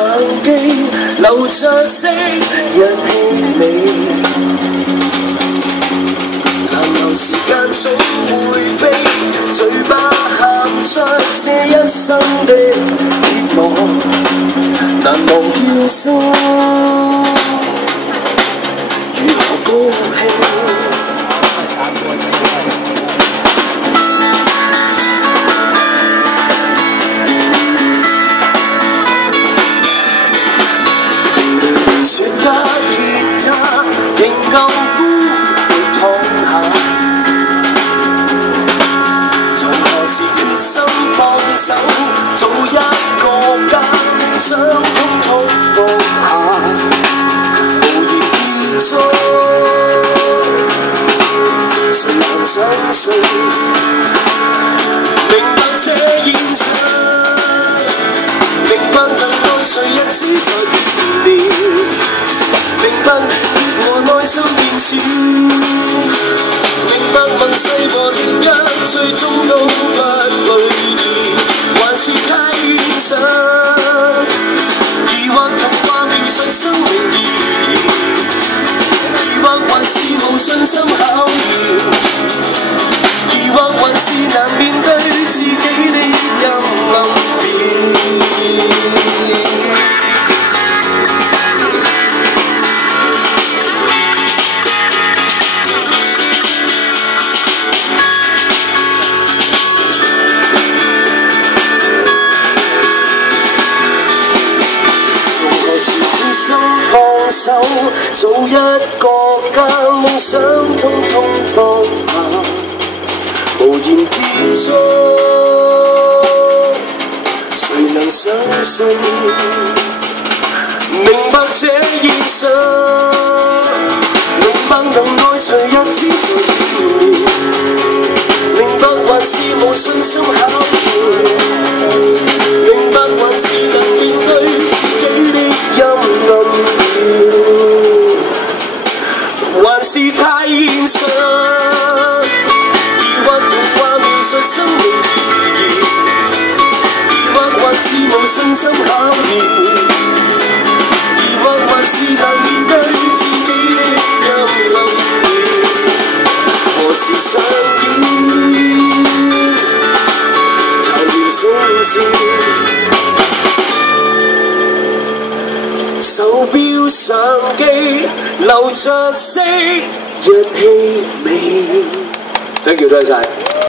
相機，留着昔日氣味。難留時間總會飛，嘴巴喊出這一生的熱望，難忘叫聲，如何高興？雪茄吉他仍舊孤獨躺下，從何時決心放手，做一個家，想通通放下，無言結束，誰能相信？明白這現實，明白能愛誰日子在變了。明白熱血和內心變小，明白問世和天一最終都不累意，還是太現實，疑惑童話描述生命意義，疑惑還是無信心考驗，疑惑還是難面對自己的陰暗面。放手，做一個家，夢想通通放下，無言結束，誰能相信？明白這現實，明白能愛誰日子在變亂，明白還是無信心考驗，明白還是能面對自己的陰暗。還是太現實，疑惑童話描述生命意義，疑惑還是無信心考驗，疑惑還是難面對自己的陰暗面。何時上演殘餘聲線？手錶相機留着昔日氣味。Thank you，多謝晒。